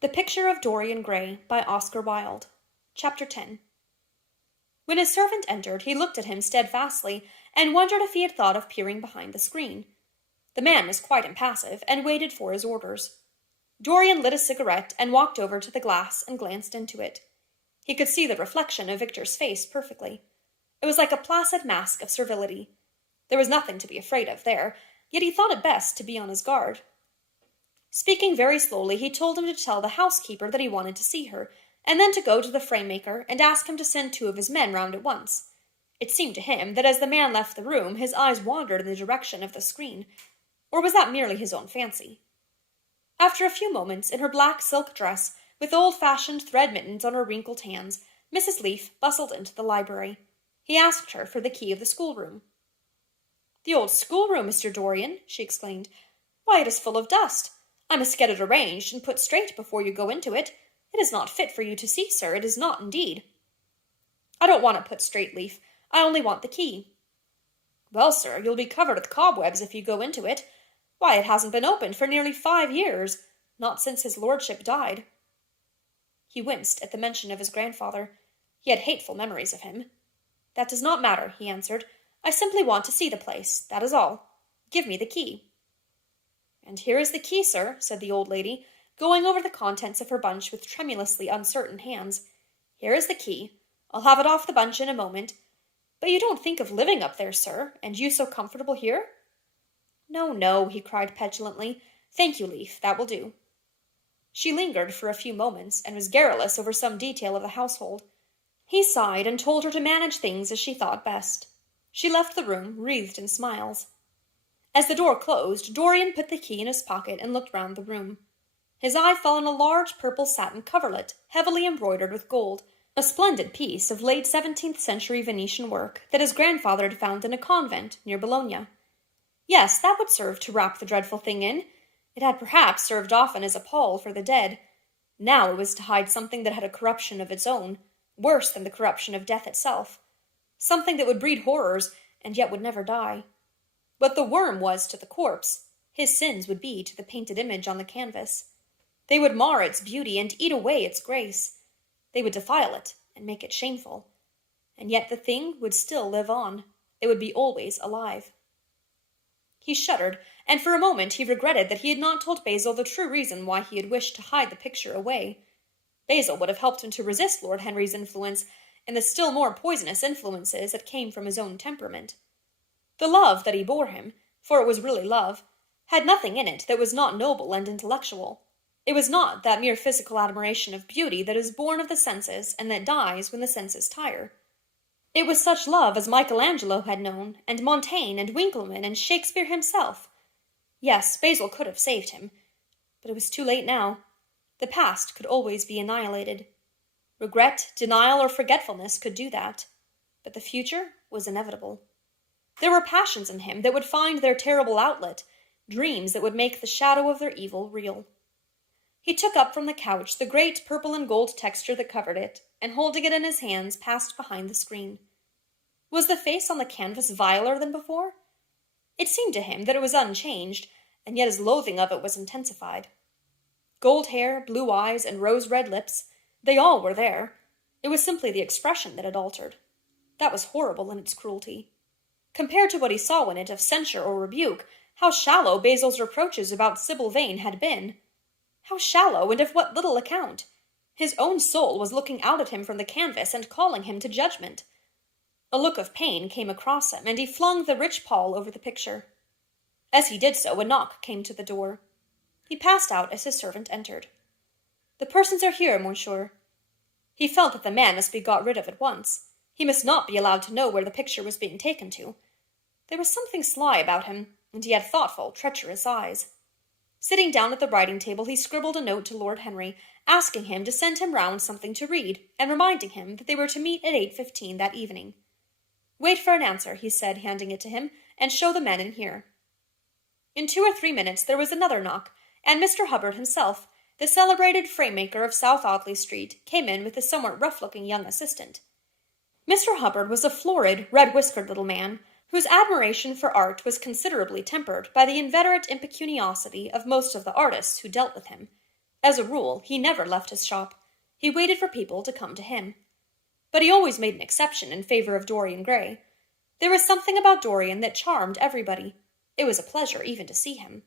The Picture of Dorian Gray by Oscar Wilde. Chapter 10. When his servant entered, he looked at him steadfastly and wondered if he had thought of peering behind the screen. The man was quite impassive and waited for his orders. Dorian lit a cigarette and walked over to the glass and glanced into it. He could see the reflection of Victor's face perfectly. It was like a placid mask of servility. There was nothing to be afraid of there, yet he thought it best to be on his guard. Speaking very slowly, he told him to tell the housekeeper that he wanted to see her, and then to go to the frame-maker and ask him to send 2 of his men round at once. It seemed to him that as the man left the room, his eyes wandered in the direction of the screen. Or was that merely his own fancy? After a few moments, in her black silk dress, with old-fashioned thread mittens on her wrinkled hands, Mrs. Leaf bustled into the library. He asked her for the key of the schoolroom. "The old schoolroom, Mr. Dorian," she exclaimed. "Why, it is full of dust. I must get it arranged and put straight before you go into it. It is not fit for you to see, sir. It is not, indeed." "I don't want it put straight, Leaf. I only want the key." "Well, sir, you'll be covered with cobwebs if you go into it. Why, it hasn't been opened for nearly 5 years, not since his lordship died." He winced at the mention of his grandfather. He had hateful memories of him. "That does not matter," he answered. "I simply want to see the place, that is all. Give me the key." "And here is the key, sir," said the old lady, going over the contents of her bunch with tremulously uncertain hands. "Here is the key. I'll have it off the bunch in a moment. But you don't think of living up there, sir, and you so comfortable here?" "No, no," he cried petulantly. "Thank you, Leaf, that will do." She lingered for a few moments, and was garrulous over some detail of the household. He sighed and told her to manage things as she thought best. She left the room, wreathed in smiles. As the door closed, Dorian put the key in his pocket and looked round the room. His eye fell on a large purple satin coverlet, heavily embroidered with gold, a splendid piece of late 17th century Venetian work that his grandfather had found in a convent near Bologna. Yes, that would serve to wrap the dreadful thing in. It had perhaps served often as a pall for the dead. Now it was to hide something that had a corruption of its own, worse than the corruption of death itself. Something that would breed horrors, and yet would never die. What the worm was to the corpse, his sins would be to the painted image on the canvas. They would mar its beauty and eat away its grace. They would defile it and make it shameful. And yet the thing would still live on. It would be always alive. He shuddered, and for a moment he regretted that he had not told Basil the true reason why he had wished to hide the picture away. Basil would have helped him to resist Lord Henry's influence and the still more poisonous influences that came from his own temperament. The love that he bore him, for it was really love, had nothing in it that was not noble and intellectual. It was not that mere physical admiration of beauty that is born of the senses and that dies when the senses tire. It was such love as Michelangelo had known, and Montaigne and Winckelmann and Shakespeare himself. Yes, Basil could have saved him, but it was too late now. The past could always be annihilated. Regret, denial, or forgetfulness could do that, but the future was inevitable. There were passions in him that would find their terrible outlet, dreams that would make the shadow of their evil real. He took up from the couch the great purple and gold texture that covered it, and holding it in his hands, passed behind the screen. Was the face on the canvas viler than before? It seemed to him that it was unchanged, and yet his loathing of it was intensified. Gold hair, blue eyes, and rose-red lips, they all were there. It was simply the expression that had altered. That was horrible in its cruelty. Compared to what he saw in it of censure or rebuke, how shallow Basil's reproaches about Sybil Vane had been. How shallow, and of what little account! His own soul was looking out at him from the canvas and calling him to judgment. A look of pain came across him, and he flung the rich pall over the picture. As he did so, a knock came to the door. He passed out as his servant entered. "The persons are here, monsieur." He felt that the man must be got rid of at once. He must not be allowed to know where the picture was being taken to. There was something sly about him, and he had thoughtful, treacherous eyes. Sitting down at the writing-table, he scribbled a note to Lord Henry, asking him to send him round something to read, and reminding him that they were to meet at 8:15 that evening. "Wait for an answer," he said, handing it to him, "and show the men in here." In 2 or 3 minutes there was another knock, and Mr. Hubbard himself, the celebrated frame-maker of South Audley Street, came in with a somewhat rough-looking young assistant. Mr. Hubbard was a florid, red-whiskered little man, whose admiration for art was considerably tempered by the inveterate impecuniosity of most of the artists who dealt with him, As a rule, he never left his shop. He waited for people to come to him. But he always made an exception in favor of Dorian Gray. There was something about Dorian that charmed everybody. It was a pleasure even to see him.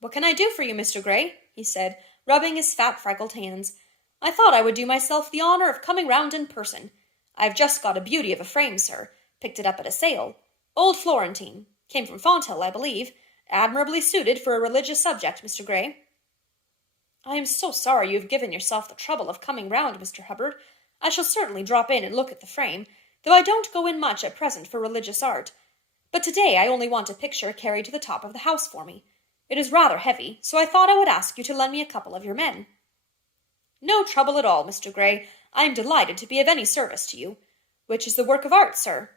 "What can I do for you, Mr. Gray?" he said, rubbing his fat, freckled hands. "I thought I would do myself the honor of coming round in person. I've just got a beauty of a frame, sir. Picked it up at a sale. Old Florentine. Came from Fonthill, I believe. Admirably suited for a religious subject, Mr. Gray." "I am so sorry you have given yourself the trouble of coming round, Mr. Hubbard. I shall certainly drop in and look at the frame, though I don't go in much at present for religious art. But today I only want a picture carried to the top of the house for me. It is rather heavy, so I thought I would ask you to lend me a couple of your men." "No trouble at all, Mr. Gray. I am delighted to be of any service to you. Which is the work of art, sir?"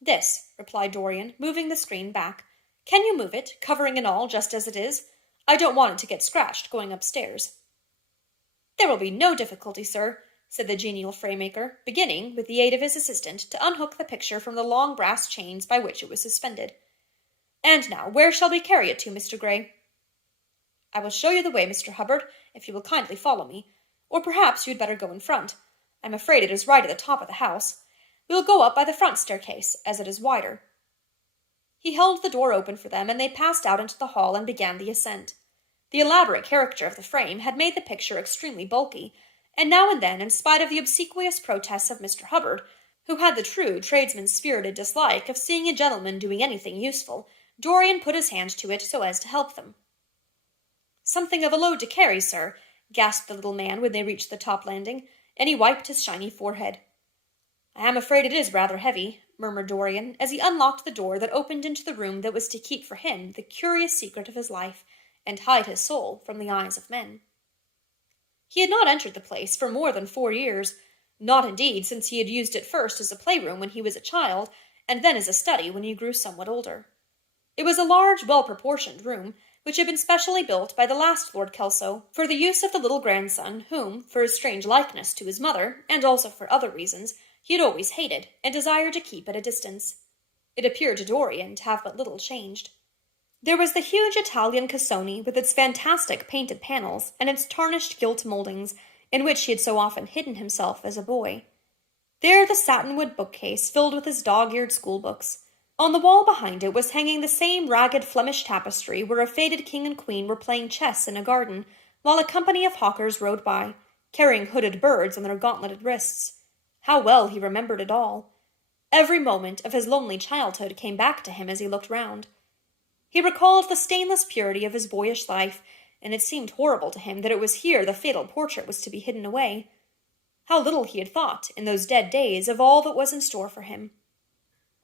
"This," replied Dorian, moving the screen back. "Can you move it, covering and all, just as it is? I don't want it to get scratched going upstairs." "There will be no difficulty, sir," said the genial frame-maker, beginning, with the aid of his assistant, to unhook the picture from the long brass chains by which it was suspended. "And now, where shall we carry it to, Mr. Gray?" "I will show you the way, Mr. Hubbard, if you will kindly follow me. Or perhaps you had better go in front. I'm afraid it is right at the top of the house. We will go up by the front staircase, as it is wider." He held the door open for them, and they passed out into the hall and began the ascent. The elaborate character of the frame had made the picture extremely bulky, and now and then, in spite of the obsequious protests of Mr. Hubbard, who had the true tradesman's spirited dislike of seeing a gentleman doing anything useful, Dorian put his hand to it so as to help them. "Something of a load to carry, sir," gasped the little man when they reached the top landing, and he wiped his shiny forehead. "I am afraid it is rather heavy," murmured Dorian, as he unlocked the door that opened into the room that was to keep for him the curious secret of his life, and hide his soul from the eyes of men. He had not entered the place for more than 4 years, not indeed since he had used it first as a playroom when he was a child, and then as a study when he grew somewhat older. It was a large, well-proportioned room, which had been specially built by the last Lord Kelso for the use of the little grandson whom, for his strange likeness to his mother, and also for other reasons, he had always hated and desired to keep at a distance. It appeared to Dorian to have but little changed. There was the huge Italian cassone with its fantastic painted panels and its tarnished gilt mouldings, in which he had so often hidden himself as a boy. There the satinwood bookcase filled with his dog-eared schoolbooks. On the wall behind it was hanging the same ragged Flemish tapestry where a faded king and queen were playing chess in a garden, while a company of hawkers rode by, carrying hooded birds on their gauntleted wrists. How well he remembered it all! Every moment of his lonely childhood came back to him as he looked round. He recalled the stainless purity of his boyish life, and it seemed horrible to him that it was here the fatal portrait was to be hidden away. How little he had thought, in those dead days, of all that was in store for him.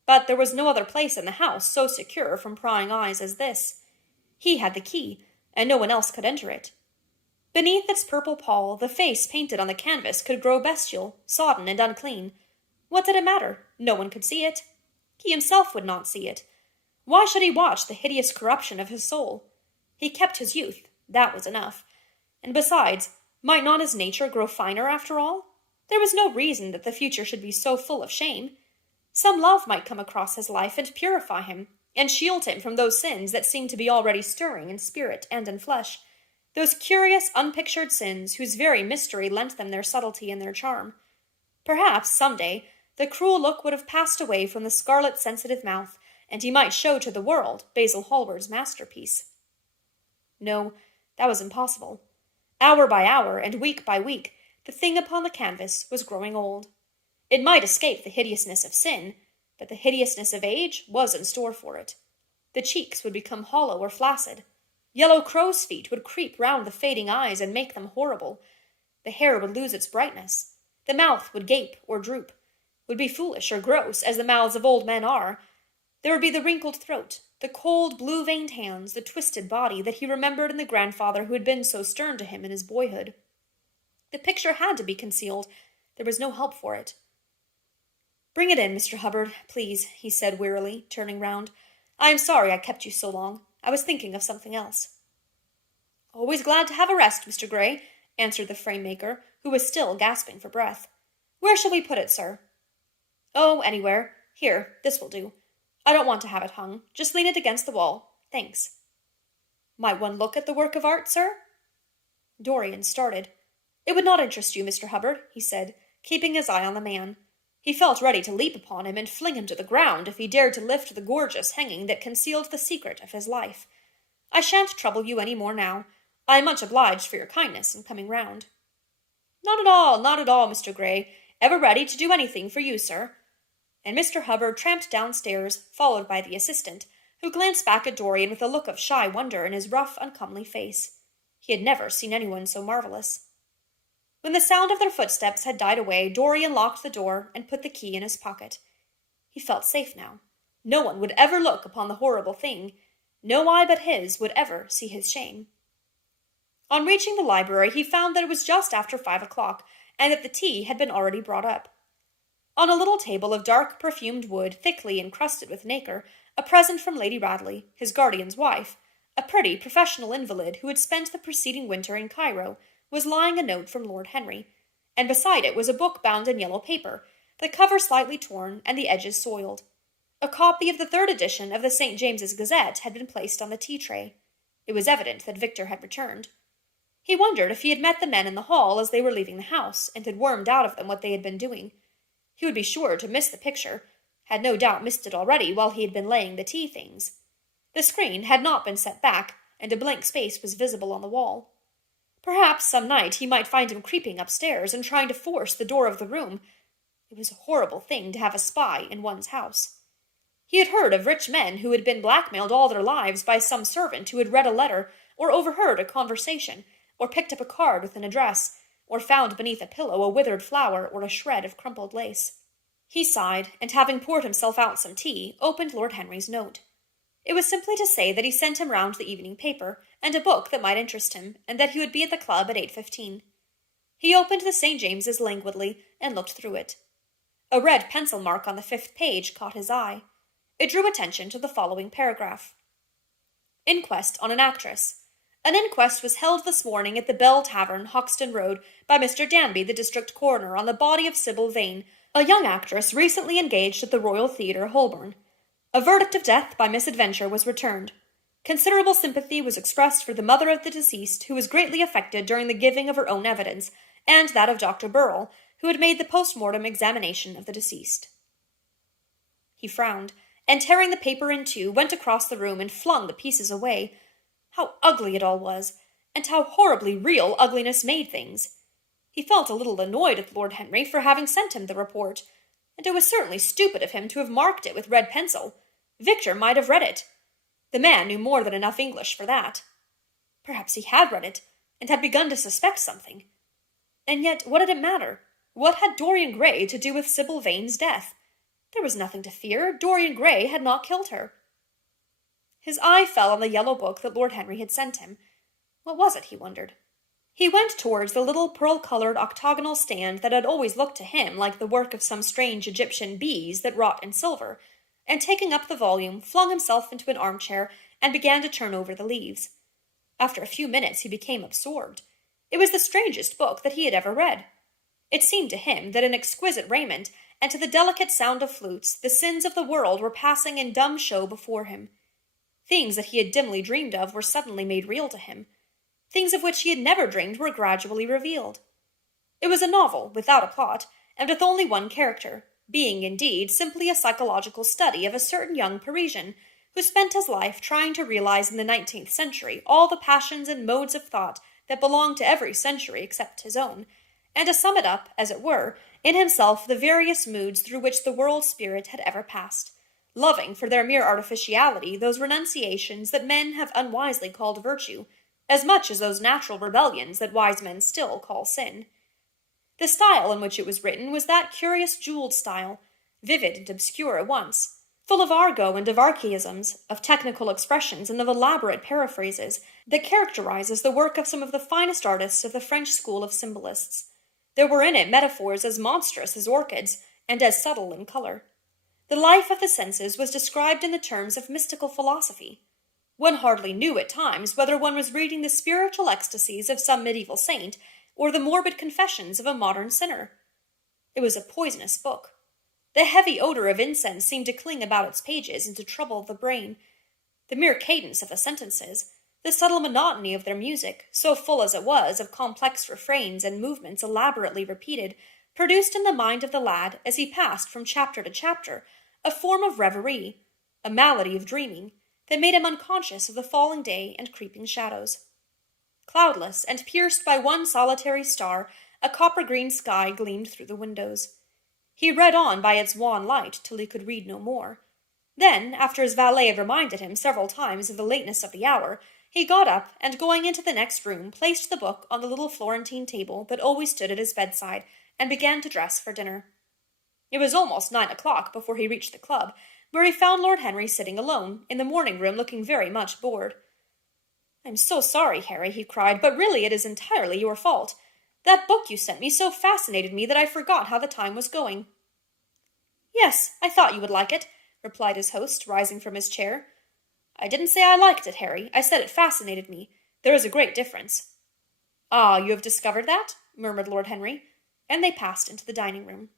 But there was no other place in the house so secure from prying eyes as this. He had the key, and no one else could enter it. Beneath its purple pall, the face painted on the canvas could grow bestial, sodden, and unclean. What did it matter? No one could see it. He himself would not see it. Why should he watch the hideous corruption of his soul? He kept his youth, that was enough. And besides, might not his nature grow finer after all? There was no reason that the future should be so full of shame. Some love might come across his life and purify him, and shield him from those sins that seemed to be already stirring in spirit and in flesh, those curious, unpictured sins whose very mystery lent them their subtlety and their charm. Perhaps, some day, the cruel look would have passed away from the scarlet sensitive mouth, and he might show to the world Basil Hallward's masterpiece. No, that was impossible. Hour by hour, and week by week, the thing upon the canvas was growing old. It might escape the hideousness of sin, but the hideousness of age was in store for it. The cheeks would become hollow or flaccid. Yellow crow's feet would creep round the fading eyes and make them horrible. The hair would lose its brightness. The mouth would gape or droop, would be foolish or gross, as the mouths of old men are. There would be the wrinkled throat, the cold, blue-veined hands, the twisted body that he remembered in the grandfather who had been so stern to him in his boyhood. The picture had to be concealed. There was no help for it. "Bring it in, Mr. Hubbard, please," he said wearily, turning round. "I am sorry I kept you so long. I was thinking of something else." "Always glad to have a rest, Mr. Gray," answered the frame-maker, who was still gasping for breath. "Where shall we put it, sir?" "Oh, anywhere. Here, this will do. I don't want to have it hung. Just lean it against the wall. Thanks." "Might one look at the work of art, sir?" Dorian started. "It would not interest you, Mr. Hubbard," he said, keeping his eye on the man. He felt ready to leap upon him and fling him to the ground if he dared to lift the gorgeous hanging that concealed the secret of his life. "I shan't trouble you any more now. I am much obliged for your kindness in coming round." Not at all, Mr. Gray. Ever ready to do anything for you, sir." And Mr. Hubbard tramped downstairs, followed by the assistant, who glanced back at Dorian with a look of shy wonder in his rough, uncomely face. He had never seen anyone so marvelous. When the sound of their footsteps had died away, Dorian locked the door and put the key in his pocket. He felt safe now. No one would ever look upon the horrible thing. No eye but his would ever see his shame. On reaching the library, he found that it was just after 5 o'clock, and that the tea had been already brought up. On a little table of dark perfumed wood, thickly encrusted with nacre, a present from Lady Radley, his guardian's wife, a pretty professional invalid who had spent the preceding winter in Cairo, was lying a note from Lord Henry, and beside it was a book bound in yellow paper, the cover slightly torn and the edges soiled. A copy of the 3rd edition of the St. James's Gazette had been placed on the tea-tray. It was evident that Victor had returned. He wondered if he had met the men in the hall as they were leaving the house, and had wormed out of them what they had been doing. He would be sure to miss the picture, had no doubt missed it already while he had been laying the tea things. The screen had not been set back, and a blank space was visible on the wall. Perhaps some night he might find him creeping upstairs and trying to force the door of the room. It was a horrible thing to have a spy in one's house. He had heard of rich men who had been blackmailed all their lives by some servant who had read a letter, or overheard a conversation, or picked up a card with an address, or found beneath a pillow a withered flower or a shred of crumpled lace. He sighed, and having poured himself out some tea, opened Lord Henry's note. It was simply to say that he sent him round the evening paper, and a book that might interest him, and that he would be at the club at 8:15. He opened the St. James's languidly, and looked through it. A red pencil mark on the 5th page caught his eye. It drew attention to the following paragraph. Inquest on an actress. An inquest was held this morning at the Bell Tavern, Hoxton Road, by Mr. Danby, the district coroner, on the body of Sybil Vane, a young actress recently engaged at the Royal Theatre, Holborn. A verdict of death by misadventure was returned. Considerable sympathy was expressed for the mother of the deceased, who was greatly affected during the giving of her own evidence, and that of Dr. Burrell, who had made the post-mortem examination of the deceased. He frowned, and tearing the paper in two, went across the room and flung the pieces away. How ugly it all was, and how horribly real ugliness made things. He felt a little annoyed at Lord Henry for having sent him the report, and it was certainly stupid of him to have marked it with red pencil. Victor might have read it. The man knew more than enough English for that. Perhaps he had read it, and had begun to suspect something. And yet, what did it matter? What had Dorian Gray to do with Sybil Vane's death? There was nothing to fear. Dorian Gray had not killed her. His eye fell on the yellow book that Lord Henry had sent him. What was it, he wondered? He went towards the little pearl-colored octagonal stand that had always looked to him like the work of some strange Egyptian bees that wrought in silver, and taking up the volume, flung himself into an armchair and began to turn over the leaves. After a few minutes he became absorbed. It was the strangest book that he had ever read. It seemed to him that in exquisite raiment, and to the delicate sound of flutes, the sins of the world were passing in dumb show before him. Things that he had dimly dreamed of were suddenly made real to him. Things of which he had never dreamed were gradually revealed. It was a novel, without a plot, and with only one character, being, indeed, simply a psychological study of a certain young Parisian who spent his life trying to realize in the 19th century all the passions and modes of thought that belonged to every century except his own, and to sum it up, as it were, in himself the various moods through which the world spirit had ever passed, loving for their mere artificiality those renunciations that men have unwisely called virtue, as much as those natural rebellions that wise men still call sin. The style in which it was written was that curious jeweled style, vivid and obscure at once, full of argot and of archaisms, of technical expressions and of elaborate paraphrases, that characterizes the work of some of the finest artists of the French school of symbolists. There were in it metaphors as monstrous as orchids, and as subtle in color. The life of the senses was described in the terms of mystical philosophy. One hardly knew at times whether one was reading the spiritual ecstasies of some medieval saint, or the morbid confessions of a modern sinner. It was a poisonous book. The heavy odor of incense seemed to cling about its pages and to trouble the brain. The mere cadence of the sentences, The subtle monotony of their music, so full as it was of complex refrains and movements elaborately repeated, produced in the mind of the lad, as he passed from chapter to chapter, a form of reverie, a malady of dreaming, that made him unconscious of the falling day and creeping shadows. Cloudless, and pierced by one solitary star, a copper-green sky gleamed through the windows. He read on by its wan light till he could read no more. Then, after his valet had reminded him several times of the lateness of the hour, he got up, and going into the next room, placed the book on the little Florentine table that always stood at his bedside, and began to dress for dinner. It was almost 9 o'clock before he reached the club, where he found Lord Henry sitting alone, in the morning-room, looking very much bored. "I'm so sorry, Harry," he cried, "but really it is entirely your fault. That book you sent me so fascinated me that I forgot how the time was going." "Yes, I thought you would like it," replied his host, rising from his chair. "I didn't say I liked it, Harry. I said it fascinated me. There is a great difference." "Ah, you have discovered that?" murmured Lord Henry, and they passed into the dining-room.